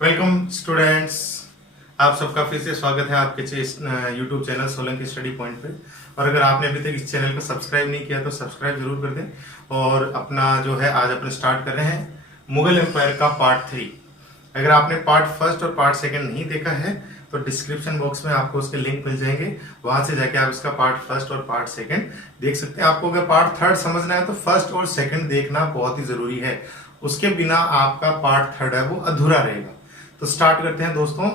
Welcome students, आप सबका फिर से स्वागत है आपके YouTube channel Solanki study point पे। और अगर आपने अभी तक इस चैनल को सब्सक्राइब नहीं किया तो सब्सक्राइब जरूर कर दें। और अपना जो है आज अपन स्टार्ट कर रहे हैं मुगल एम्पायर का पार्ट 3। अगर आपने पार्ट फर्स्ट और पार्ट सेकंड नहीं देखा है तो डिस्क्रिप्शन बॉक्स में आपको उसके लिंक मिल जाएंगे, वहां से जाके आप इसका पार्ट फर्स्ट और पार्ट सेकंड देख सकते हैं। आपको अगर पार्ट थर्ड समझना है तो फर्स्ट और सेकंड देखना बहुत ही जरूरी है, उसके बिना आपका पार्ट थर्ड है वो अधूरा रहेगा। तो स्टार्ट करते हैं दोस्तों।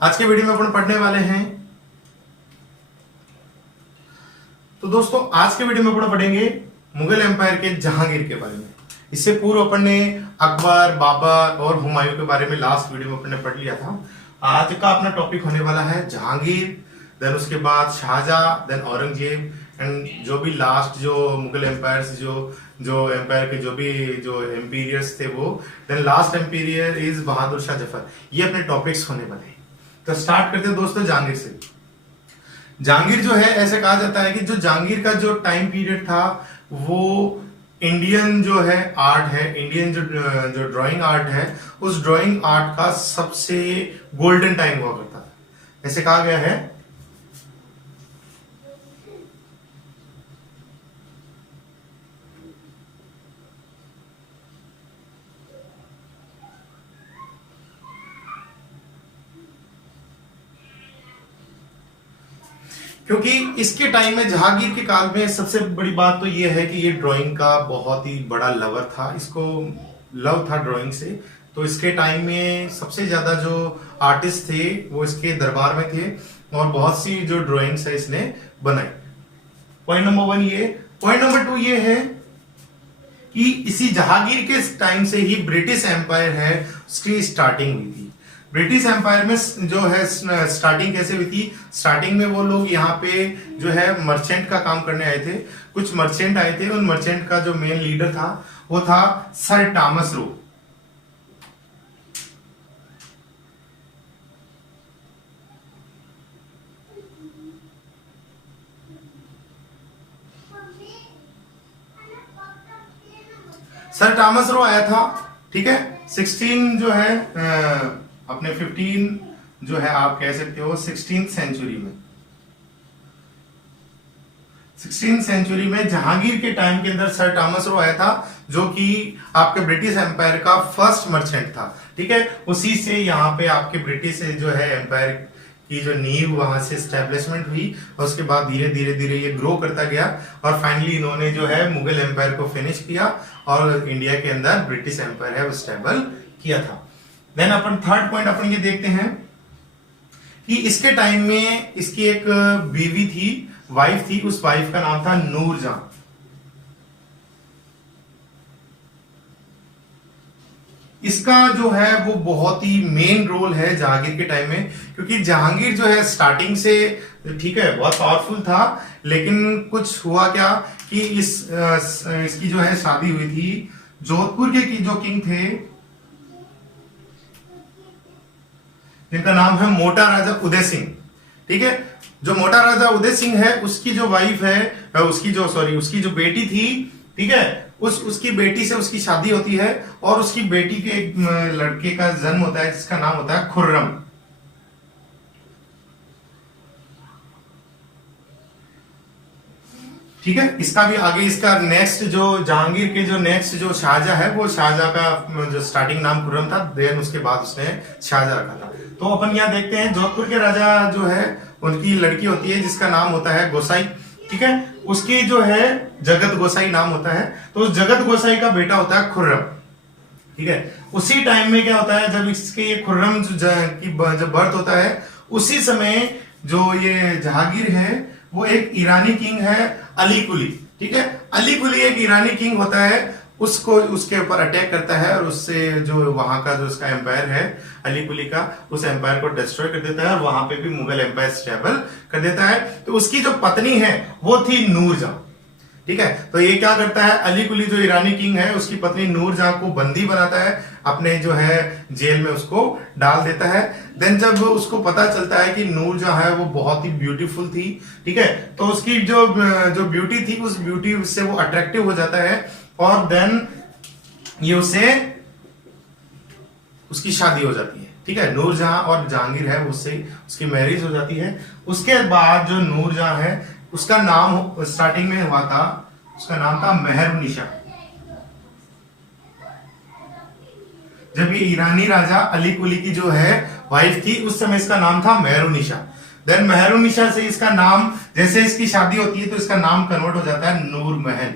आज के वीडियो में अपन पढ़ने वाले हैं, तो दोस्तों आज के वीडियो में अपन पढ़ेंगे मुगल एम्पायर के जहांगीर के बारे में। इससे पूर्व अपन ने अकबर, बाबर और हुमायूं के बारे में लास्ट वीडियो में अपन ने पढ़ लिया था। आज का अपना टॉपिक होने वाला है जहांगीर, देन उसके बाद शाहजहां, देन औरंगजेब, एंड जो भी लास्ट जो मुगल एम्पायर से जो एम्पायर के जो एम्पीरियर्स थे वो, then last एम्पीरियर is Bahadur Shah Zafar. ये अपने टॉपिक्स होने वाले हैं। तो स्टार्ट करते हैं दोस्तों जहांगीर से। जहांगीर जो है, ऐसे कहा जाता है कि जो जहांगीर का जो टाइम पीरियड था वो इंडियन जो है आर्ट है, इंडियन जो ड्राइंग आर्ट है, उस ड्राइंग आर्ट का सबसे गोल्डन टाइम हुआ करता था, ऐसे कहा गया है। क्योंकि इसके टाइम में जहांगीर के काल में सबसे बड़ी बात तो यह है कि ये ड्राइंग का बहुत ही बड़ा लवर था, इसको लव था ड्राइंग से। तो इसके टाइम में सबसे ज्यादा जो आर्टिस्ट थे वो इसके दरबार में थे और बहुत सी जो ड्राइंग्स है इसने बनाई। पॉइंट नंबर 1 ये। पॉइंट नंबर 2 ये है कि इसी जहांगीर के टाइम से ही ब्रिटिश एम्पायर है उसकी स्टार्टिंग हुई थी। ब्रिटिश एम्पायर में जो है स्टार्टिंग कैसे हुई थी? स्टार्टिंग में वो लोग यहाँ पे जो है मर्चेंट का काम करने आए थे। कुछ मर्चेंट आए थे, उन मर्चेंट का जो मेन लीडर था वो था sir Thomas Roe. Sir Thomas Roe आया था, ठीक है। 16 जो है अपने 15 जो है आप कह सकते हो 16th सेंचुरी में, 16th सेंचुरी में जहांगीर के टाइम के अंदर सर टॉमस रो आया था, जो कि आपके ब्रिटिश एम्पायर का फर्स्ट मर्चेंट था, ठीक है। उसी से यहाँ पे आपके ब्रिटिश जो है एम्पायर की जो नींव वहां से स्टैब्लिशमेंट हुई और उसके बाद धीरे धीरे ये ग्रो करता गया और फाइनली इन्होंने जो है मुगल एम्पायर को फिनिश किया और इंडिया के अंदर ब्रिटिश एम्पायर है वो स्टेबल किया था। देन अपन थर्ड पॉइंट अपन ये देखते हैं कि इसके टाइम में इसकी एक बीवी थी, वाइफ थी, उस वाइफ का नाम था नूरजहां। इसका जो है वो बहुत ही मेन रोल है जहांगीर के टाइम में, क्योंकि जहांगीर जो है स्टार्टिंग से ठीक है बहुत पावरफुल था, लेकिन कुछ हुआ क्या कि इसकी जो है शादी हुई थी जोधपुर के जो किंग थे जिनका नाम है मोटा राजा उदय सिंह, ठीक है। जो मोटा राजा उदय सिंह है उसकी जो वाइफ है उसकी जो बेटी थी, ठीक है, उसकी बेटी से उसकी शादी होती है और उसकी बेटी के एक लड़के का जन्म होता है जिसका नाम होता है खुर्रम, ठीक है। इसका भी आगे इसका नेक्स्ट जो जहांगीर के जो नेक्स्ट जो शाहजहां है वो शाहजहां का जो स्टार्टिंग नाम खुर्रम था, देन उसके बाद उसने शाहजहां रखा था। तो अपन यहाँ देखते हैं जोधपुर के राजा जो है उनकी लड़की होती है जिसका नाम होता है गोसाई, ठीक है। उसकी जो है जगत गोसाई नाम होता है, तो उस जगत गोसाई का बेटा होता है खुर्रम, ठीक है। उसी टाइम में क्या होता है जब इसके ये खुर्रम की जब बर्थ होता है उसी समय जो ये जहांगीर है वो एक ईरानी किंग है अली कुली, ठीक है। अली कुली एक ईरानी किंग होता है, उसको उसके ऊपर अटैक करता है और उससे जो वहां का जो उसका एम्पायर है अली कुली का, उस एम्पायर को डिस्ट्रॉय कर देता है और वहां पे भी मुगल एम्पायर स्टेबल कर देता है। तो उसकी जो पत्नी है वो थी नूरजहां, ठीक है। तो ये क्या करता है, अली कुली जो ईरानी किंग है उसकी पत्नी नूरजहां को बंदी बनाता है अपने जो है जेल में उसको डाल देता है। देन जब उसको पता चलता है कि नूरजहां है वो बहुत ही ब्यूटीफुल थी, ठीक है, तो उसकी जो ब्यूटी थी उस ब्यूटी से वो अट्रैक्टिव हो जाता है और देन ये उससे उसकी शादी हो जाती है, ठीक है। नूरजहां और जहांगीर है उससे उसकी मैरिज हो जाती है। उसके बाद जो नूरजहां है उसका नाम स्टार्टिंग में हुआ था, उसका नाम था मेहरुनिशा। जब ये ईरानी राजा अली कुली की जो है वाइफ थी उस समय इसका नाम था मेहरुनिशा। देन मेहरुनिशा से इसका नाम, जैसे इसकी शादी होती है तो इसका नाम कन्वर्ट हो जाता है नूर महल,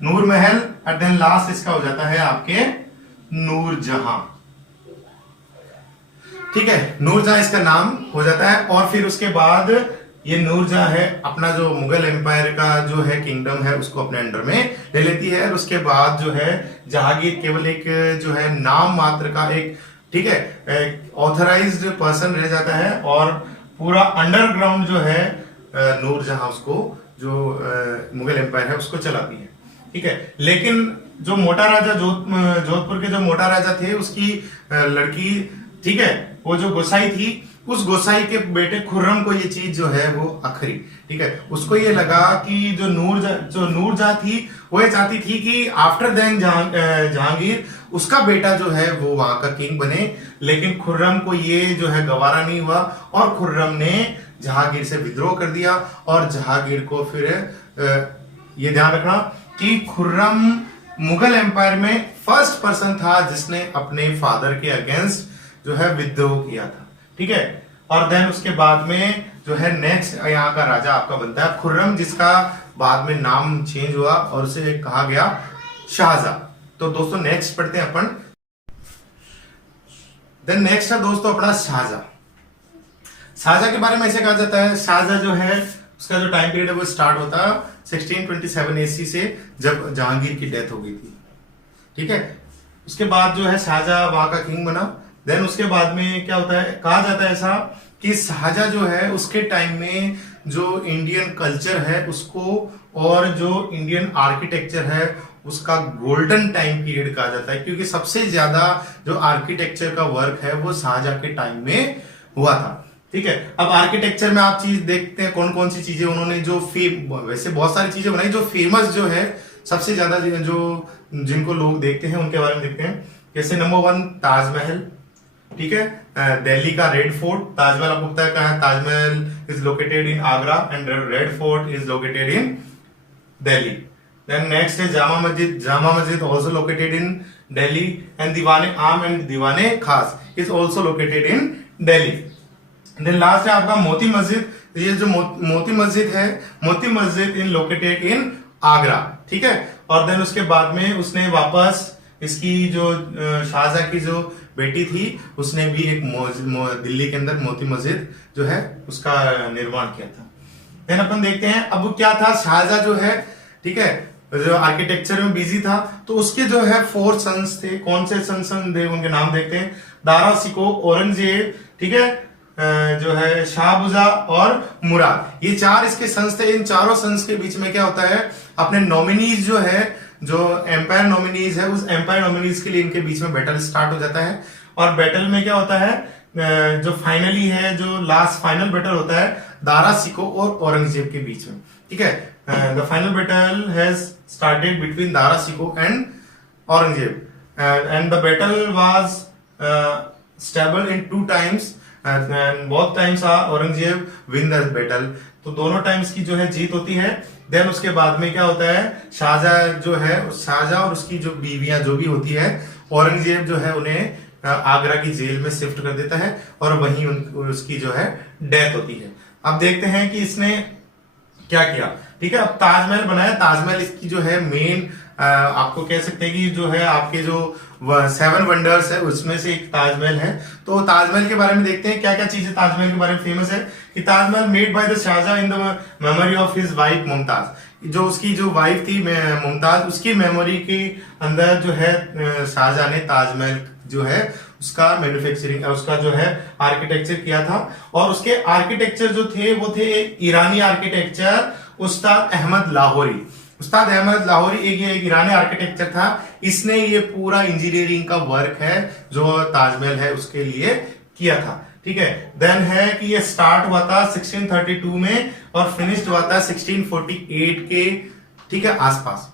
नूर महल। और देन लास्ट इसका हो जाता है आपके नूरजहां, ठीक है। नूरजहां इसका नाम हो जाता है और फिर उसके बाद ये नूरजहां है अपना जो मुगल एम्पायर का जो है किंगडम है उसको अपने अंडर में ले लेती है। और उसके बाद जो है जहांगीर केवल एक जो है नाम मात्र का एक, ठीक है, ऑथराइज्ड पर्सन रह जाता है और पूरा अंडरग्राउंड जो है नूरजहां उसको जो मुगल एम्पायर है उसको चलाती है, ठीक है। लेकिन जो मोटा राजा जोधपुर के जो मोटा राजा थे उसकी लड़की, ठीक है, वो जो गोसाई थी उस गोसाई के बेटे खुर्रम को ये चीज जो है वो अखरी, ठीक है। उसको ये लगा कि जो नूरजहां थी वो ये चाहती थी कि आफ्टर देन जहांगीर उसका बेटा जो है वो वहां का किंग बने, लेकिन खुर्रम को ये जो है गवारा नहीं हुआ और खुर्रम ने जहांगीर से विद्रोह कर दिया। और जहांगीर को फिर ये ध्यान रखना कि खुर्रम मुगल एम्पायर में फर्स्ट पर्सन था जिसने अपने फादर के अगेंस्ट जो है विद्रोह किया था, ठीक है। और देन उसके बाद में जो है नेक्स्ट यहाँ का राजा आपका बनता है खुर्रम, जिसका बाद में नाम चेंज हुआ और उसे कहा गया शाहजहां। तो दोस्तों नेक्स्ट पढ़ते हैं अपन। देन नेक्स्ट है दोस्तों अपना शाहजहां। शाहजहां के बारे में ऐसे कहा जाता है, शाहजहां जो है उसका जो टाइम पीरियड है वो स्टार्ट होता है 1627 एसी से, जब जहांगीर की डेथ हो गई थी, ठीक है। उसके बाद जो है शाहजहां वहां का किंग बना। देन उसके बाद में क्या होता है, कहा जाता है ऐसा कि शाहजहां जो है उसके टाइम में जो इंडियन कल्चर है उसको और जो इंडियन आर्किटेक्चर है उसका गोल्डन टाइम पीरियड कहा जाता है, क्योंकि सबसे ज्यादा जो आर्किटेक्चर का वर्क है वो शाहजहां के टाइम में हुआ था, ठीक है। अब आर्किटेक्चर में आप चीज देखते हैं कौन कौन सी चीजें उन्होंने जो वैसे बहुत सारी चीजें बनाई, जो फेमस जो है सबसे ज्यादा जो जिनको लोग देखते हैं उनके बारे में देखते हैं। जैसे नंबर 1 ताजमहल, ठीक है, दिल्ली का रेड फोर्ट। ताजमहल आपको पता है कहाँ है, Taj Mahal is located in Agra and red fort is located in Delhi. Then next है Jama Masjid. Jama Masjid also located in Delhi and Diwane Aam and Diwane Khas is also located in Delhi. Then last है आपका मोती मस्जिद। ये जो मोती मस्जिद है, मोती मस्जिद इन लोकेटेड इन आगरा, ठीक है। और देन उसके बाद में उसने वापस इसकी जो शाहजहां की जो बेटी थी उसने भी एक दिल्ली के अंदर मोती मस्जिद जो है उसका निर्माण किया था। देन अपन देखते हैं अब क्या था, शाहजहां जो है, ठीक है, जो आर्किटेक्चर में बिजी था तो उसके जो है 4 सन्स थे। कौन से सन्स थे उनके नाम देखते हैं। दारा शिकोह, औरंगजेब, ठीक है, जो है शाहबुजा और मुराद, ये 4 इसके सन्स थे। इन चारों सन्स के बीच में क्या होता है, अपने नॉमिनीज जो है, जो एम्पायर नॉमिनीज है, उस एम्पायर नॉमिनीज के लिए इनके बीच में बैटल स्टार्ट हो जाता है। और बैटल में क्या होता है, जो फाइनली है, जो लास्ट फाइनल बैटल होता है दारा शिकोह और औरंगजेब के बीच में, ठीक है। The final battle has started between Dara Shikoh and Aurangzeb and the battle was stable in 2 times and both times Aurangzeb win the battle. तो दोनों टाइम्स की जो है जीत होती है। देन उसके बाद में क्या होता है, शाहजहां जो है, शाहजहां और उसकी जो बीवियां जो भी होती है, औरंगजेब जो है उन्हें आगरा की जेल में शिफ्ट कर देता है और वहीं उसकी जो है डेथ होती है। अब देखते हैं कि इसने क्या किया, ठीक है। अब ताजमहल बनाया। ताजमहल इसकी जो है मेन, आपको कह सकते हैं कि जो है आपके जो 7 वंडर्स है उसमें से एक ताजमहल है। तो ताजमहल के बारे में देखते हैं क्या क्या चीजें ताजमहल के बारे में फेमस है। कि Taj Mahal made by the Shah Jahan in the memory of his wife Mumtaz. जो उसकी जो वाइफ थी मुमताज, उसकी मेमोरी के अंदर जो है शाहजहां ने ताजमहल जो है उसका मैन्युफैक्चरिंग, उसका जो है आर्किटेक्चर किया था। और उसके आर्किटेक्चर जो थे वो थे ईरानी आर्किटेक्चर, उस्ताद अहमद लाहौरी। उस्ताद अहमद लाहौरी एक ईरानी आर्किटेक्चर था, इसने ये पूरा इंजीनियरिंग का वर्क है जो ताजमहल है उसके लिए किया था। ठीक है, देन है कि ये स्टार्ट हुआ था 1632 में और फिनिश्ड हुआ था 1648 के, ठीक है, आसपास।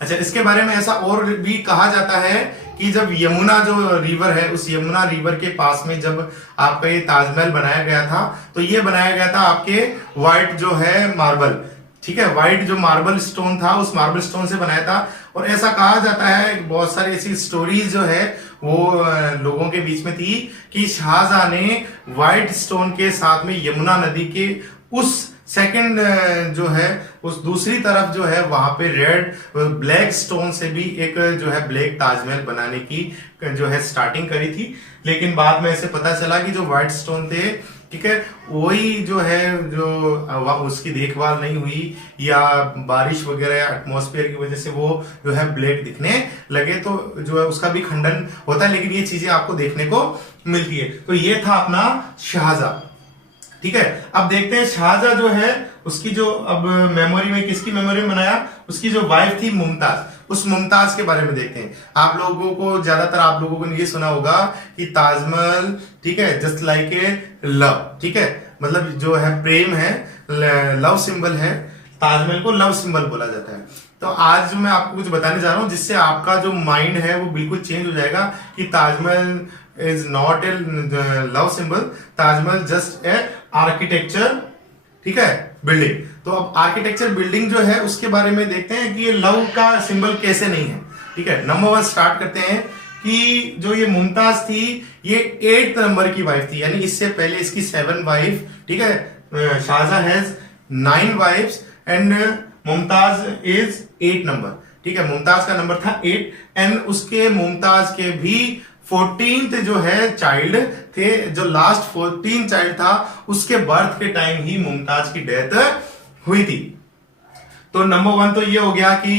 अच्छा, इसके बारे में ऐसा और भी कहा जाता है कि जब यमुना जो रिवर है, उस यमुना रिवर के पास में जब आपका ये ताजमहल बनाया गया था, तो ये बनाया गया था आपके व्हाइट जो है मार्बल, ठीक है, व्हाइट जो मार्बल स्टोन था उस मार्बल स्टोन से बनाया था। और ऐसा कहा जाता है, बहुत सारी ऐसी स्टोरीज जो है वो लोगों के बीच में थी कि शाहजहां ने व्हाइट स्टोन के साथ में यमुना नदी के उस सेकंड जो है उस दूसरी तरफ जो है वहां पे रेड ब्लैक स्टोन से भी एक जो है ब्लैक ताजमहल बनाने की जो है स्टार्टिंग करी थी। लेकिन बाद में ऐसे पता चला कि जो व्हाइट स्टोन थे, ठीक है, वही जो है जो उसकी देखभाल नहीं हुई या बारिश वगैरह एटमॉस्फेयर की वजह से वो जो है ब्लैक दिखने लगे, तो जो है उसका भी खंडन होता है। लेकिन ये चीजें आपको देखने को मिलती है। तो ये था अपना शाहजहां। ठीक है, अब देखते हैं शाहजहां जो है उसकी जो अब मेमोरी में किसकी मेमोरी में बनाया, उसकी जो वाइफ थी मुमताज, उस मुमताज के बारे में देखते हैं। आप लोगों को ज्यादातर आप लोगों ने ये सुना होगा कि ताजमहल, ठीक है, जस्ट लाइक ए लव, ठीक है, मतलब जो है प्रेम है, लव सिंबल है, ताजमहल को लव सिंबल बोला जाता है। तो आज मैं आपको कुछ बताने जा रहा हूं जिससे आपका जो माइंड है वो बिल्कुल चेंज हो जाएगा कि Taj Mahal is not a love symbol, Taj Mahal just a architecture, ठीक है, बिल्डिंग। तो अब आर्किटेक्चर बिल्डिंग जो है उसके बारे में देखते हैं कि ये लव का सिंबल कैसे नहीं है। ठीक है, नंबर 1 स्टार्ट करते हैं कि जो ये मुमताज थी ये 8th नंबर की वाइफ थी, यानी इससे पहले इसकी 7 वाइफ, ठीक है, Shah Jahan has 9 wives and Mumtaz is 8 number, ठीक है, मुमताज का नंबर था 8 एंड उसके मुमताज के भी 14th जो है चाइल्ड थे, जो लास्ट 14 चाइल्ड था उसके बर्थ के टाइम ही मुमताज की डेथ हुई थी। तो नंबर 1 तो ये हो गया कि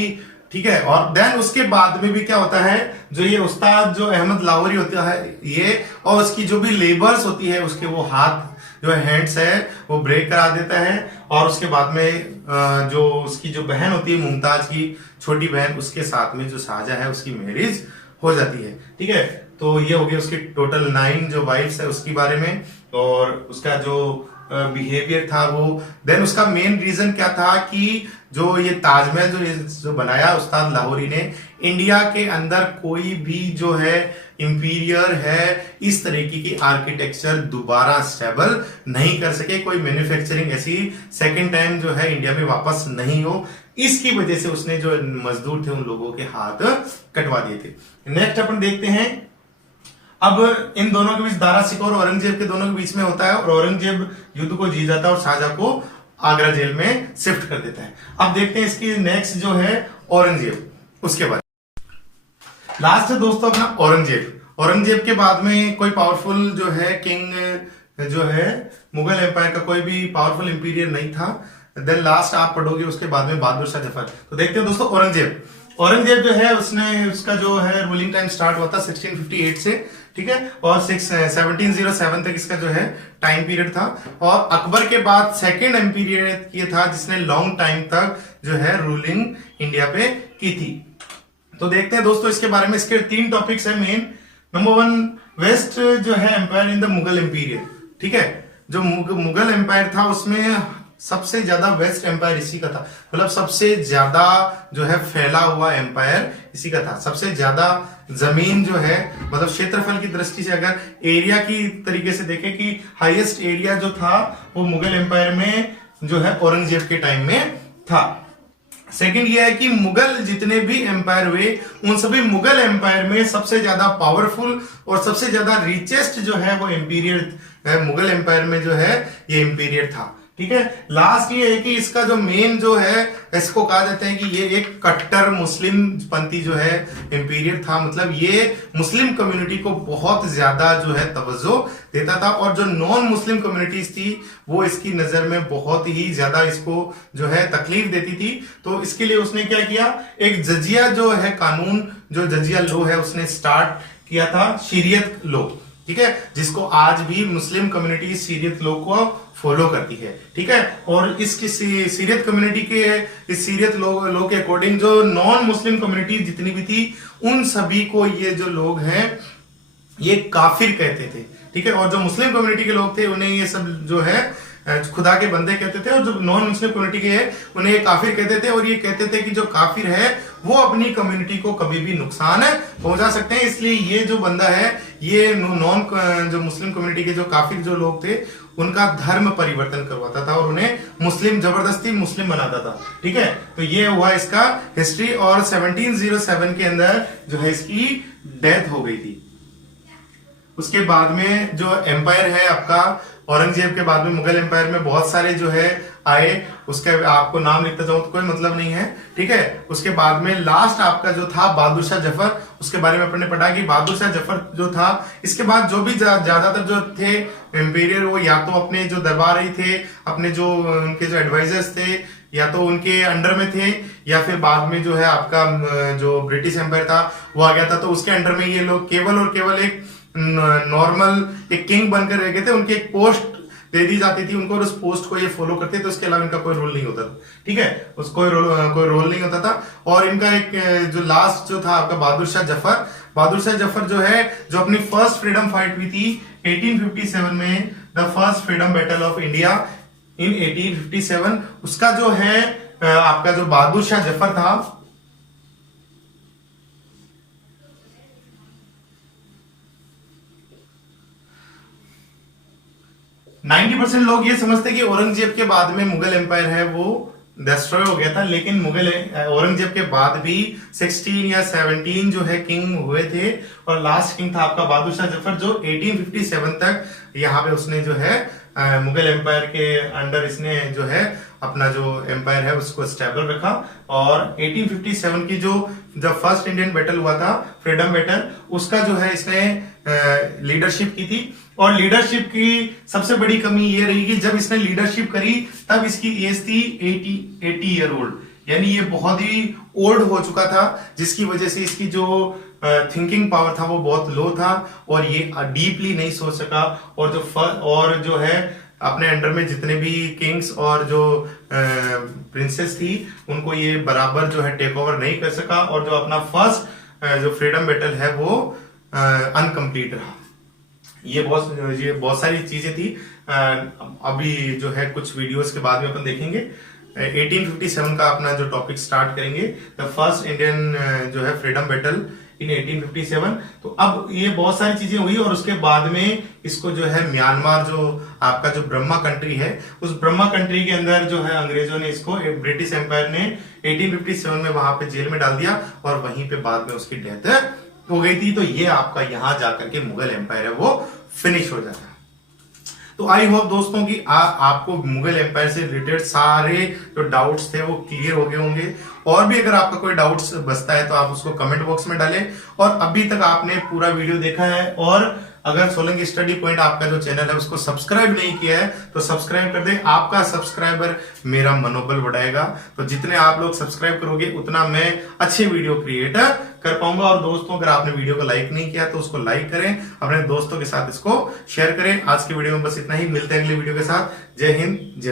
ठीक है, और देन उसके बाद में भी क्या होता है, जो ये उस्ताद जो अहमद लाहौरी होता है ये, और उसकी जो भी लेबर्स होती है उसके वो हाथ जो है हैंड्स है वो ब्रेक करा देता है। और उसके बाद में जो उसकी जो बहन होती है मुमताज की छोटी बहन, उसके साथ में जो शाहजहां है उसकी मैरिज हो जाती है। ठीक है, तो ये हो गया उसकी टोटल 9 जो वाइफ्स है उसके बारे में, और उसका जो बिहेवियर था वो। देन उसका मेन रीजन क्या था कि जो ये ताजमहल जो बनाया उस्ताद लाहौरी ने, इंडिया के अंदर कोई भी जो है इंपीरियर है इस तरीके की आर्किटेक्चर दोबारा स्टेबल नहीं कर सके, कोई मैन्युफैक्चरिंग ऐसी सेकंड टाइम जो है इंडिया में वापस नहीं हो, इसकी वजह से उसने जो मजदूर थे उन लोगों के हाथ कटवा दिए थे। नेक्स्ट अपन देखते हैं, अब इन दोनों के बीच दारा सिकोर और औरंगजेब के दोनों के बीच में होता है, और औरंगजेब युद्ध को जीत जाता है और शाहजहां को आगरा जेल में शिफ्ट कर देता है। अब देखते हैं इसकी नेक्स्ट जो है औरंगजेब, उसके बाद लास्ट है दोस्तों अपना औरंगजेब। औरंगजेब के बाद में कोई पावरफुल जो है किंग जो है मुगल एम्पायर का कोई भी पावरफुल इंपीरियर नहीं था। देन लास्ट आप पढ़ोगे उसके बाद में बहादुर शाह जफर। तो देखते हैं दोस्तों औरंगजेब। औरंगजेब जो है उसने उसका जो है रूलिंग टाइम स्टार्ट हुआ था 1658 से, ठीक है, और 1707 तक इसका जो है टाइम पीरियड था। और अकबर के बाद सेकेंड एम्पीरियर ये था जिसने लॉन्ग टाइम तक जो है रूलिंग इंडिया पे की थी। तो देखते हैं दोस्तों इसके बारे में, इसके 3 टॉपिक्स है मेन। नंबर 1 वेस्ट जो है एम्पायर इन द मुगल एम्पीरियर, ठीक है, जो मुगल एम्पायर था उसमें सबसे ज्यादा वेस्ट एम्पायर इसी का था, मतलब सबसे ज्यादा जो है फैला हुआ एम्पायर इसी का था। सबसे ज्यादा जमीन जो है मतलब क्षेत्रफल की दृष्टि से अगर एरिया की तरीके से देखें कि हाईएस्ट एरिया जो था वो मुगल एम्पायर में जो है औरंगजेब के टाइम में था। सेकंड ये है कि मुगल जितने भी एम्पायर हुए उन सभी मुगल एम्पायर में सबसे ज्यादा पावरफुल और सबसे ज्यादा रिचेस्ट जो है वो एम्पीरियर मुगल एम्पायर में जो है ये एम्पीरियर था। ठीक है, लास्ट ये है कि इसका जो मेन जो है इसको कहा जाता है कि ये एक कट्टर मुस्लिम पंथी जो है एम्पीरियर था, मतलब ये मुस्लिम कम्युनिटी को बहुत ज्यादा जो है तवज्जो देता था, और जो नॉन मुस्लिम कम्युनिटीज थी वो इसकी नजर में बहुत ही ज्यादा इसको जो है तकलीफ देती थी। तो इसके लिए उसने क्या किया, एक जजिया जो है कानून, जो जजिया लॉ है उसने स्टार्ट किया था, शरीयत लॉ। ठीक है, जिसको आज भी मुस्लिम कम्युनिटी सीरियत लॉ को फॉलो करती है। ठीक है, और इसकी सीरियत कम्युनिटी के इस सीरियत लॉ के अकॉर्डिंग जो नॉन मुस्लिम कम्युनिटी जितनी भी थी उन सभी को ये जो लोग हैं ये काफिर कहते थे। ठीक है, और जो मुस्लिम कम्युनिटी के लोग थे उन्हें ये सब जो है खुदा के बंदे कहते थे, और जो नॉन मुस्लिम कम्युनिटी के है उन्हें ये काफिर कहते थे, और ये कहते थे कि जो काफिर है वो अपनी कम्युनिटी को कभी भी नुकसान पहुंचा सकते हैं। इसलिए ये जो बंदा है ये नॉन जो मुस्लिम कम्युनिटी के जो काफिर जो लोग थे उनका धर्म परिवर्तन करवाता था और उन्हें मुस्लिम जबरदस्ती मुस्लिम बनाता था। ठीक है, तो ये हुआ इसका हिस्ट्री, और 1707 के अंदर जो है इसकी डेथ हो गई थी। उसके बाद में जो एम्पायर है आपका औरंगजेब के बाद में मुगल एम्पायर में बहुत सारे जो है आए, उसके आपको नाम लिखता जाऊं तो कोई मतलब नहीं है। ठीक है, उसके बाद में लास्ट आपका जो था बहादुर शाह जफर, उसके बारे में अपन ने पढ़ा कि बहादुर शाह जफर जो था, इसके बाद जो भी ज्यादातर जो थे एम्पायर वो या तो अपने जो दरबारी थे, अपने जो उनके जो एडवाइजर्स थे या तो उनके अंडर में थे, या फिर बाद में जो है आपका जो ब्रिटिश एम्पायर था वो आ गया था, तो उसके अंडर में ये लोग केवल और केवल एक नॉर्मल एक किंग बनकर रह गए थे। उनकी एक पोस्ट दे दी जाती थी उनको और उस पोस्ट को ये फॉलो करते थे, उसके अलावा इनका कोई रोल नहीं होता था। ठीक है, उसको कोई रोल नहीं होता था। और इनका एक जो लास्ट जो था आपका बहादुर शाह जफर जो है जो अपनी फर्स्ट फ्रीडम फाइट हुई थी 1857 में, the first freedom battle of India in 1857, उसका जो है आपका जो बहादुर शाह जफर था 90% लोग ये समझते कि औरंगजेब के बाद में मुगल एम्पायर है वो डिस्ट्रॉय हो गया था, लेकिन औरंगजेब के बाद भी 16 या 17 जो है किंग हुए थे, और लास्ट किंग था आपका बहादुर शाह जफर जो 1857 तक यहाँ पे उसने जो है मुगल एम्पायर के अंडर इसने जो है अपना जो एम्पायर है उसको स्टेबल रखा। और 1857 की जो जब फर्स्ट इंडियन बैटल हुआ था फ्रीडम बैटल, उसका जो है इसने लीडरशिप की थी। और लीडरशिप की सबसे बड़ी कमी ये रही कि जब इसने लीडरशिप करी तब इसकी एज थी 80 ईयर ओल्ड, यानी ये बहुत ही ओल्ड हो चुका था, जिसकी वजह से इसकी जो थिंकिंग पावर था वो बहुत लो था और ये डीपली नहीं सोच सका। और जो है अपने अंडर में जितने भी किंग्स और जो प्रिंसेस थी उनको ये बराबर जो है टेक ओवर नहीं कर सका, और जो अपना फर्स्ट जो फ्रीडम बैटल है वो अनकम्प्लीट रहा। ये बहुत सारी चीजें थी। अभी जो है कुछ वीडियोस के बाद में अपन देखेंगे। 1857 का अपना जो टॉपिक स्टार्ट करेंगे, द फर्स्ट इंडियन जो है फ्रीडम बैटल इन 1857। तो अब ये बहुत सारी चीजें हुई और उसके बाद में इसको जो है म्यांमार जो आपका जो ब्रह्मा कंट्री है, उस ब्रह्मा कंट्री के अंदर जो है अंग्रेजों ने इसको ब्रिटिश एम्पायर ने 1857 में वहां पे जेल में डाल दिया और वहीं पे बाद में उसकी डेथ हो गई थी। तो ये आपका यहां जाकर के मुगल एम्पायर है वो फिनिश हो जाता है। तो आई होप दोस्तों कि आपको मुगल एम्पायर से रिलेटेड सारे जो डाउट्स थे वो क्लियर हो गए होंगे। और भी अगर आपका कोई डाउट्स बचता है तो आप उसको कमेंट बॉक्स में डालें। और अभी तक आपने पूरा वीडियो देखा है और अगर सोलंकी स्टडी पॉइंट आपका जो चैनल है उसको सब्सक्राइब नहीं किया है तो सब्सक्राइब कर दें। आपका सब्सक्राइबर मेरा मनोबल बढ़ाएगा। तो जितने आप लोग सब्सक्राइब करोगे उतना मैं अच्छे वीडियो क्रिएट कर पाऊंगा। और दोस्तों अगर आपने वीडियो को लाइक नहीं किया तो उसको लाइक करें, अपने दोस्तों के साथ इसको शेयर करें। आज की वीडियो में बस इतना ही, मिलते हैं अगले वीडियो के साथ। जय हिंद, जय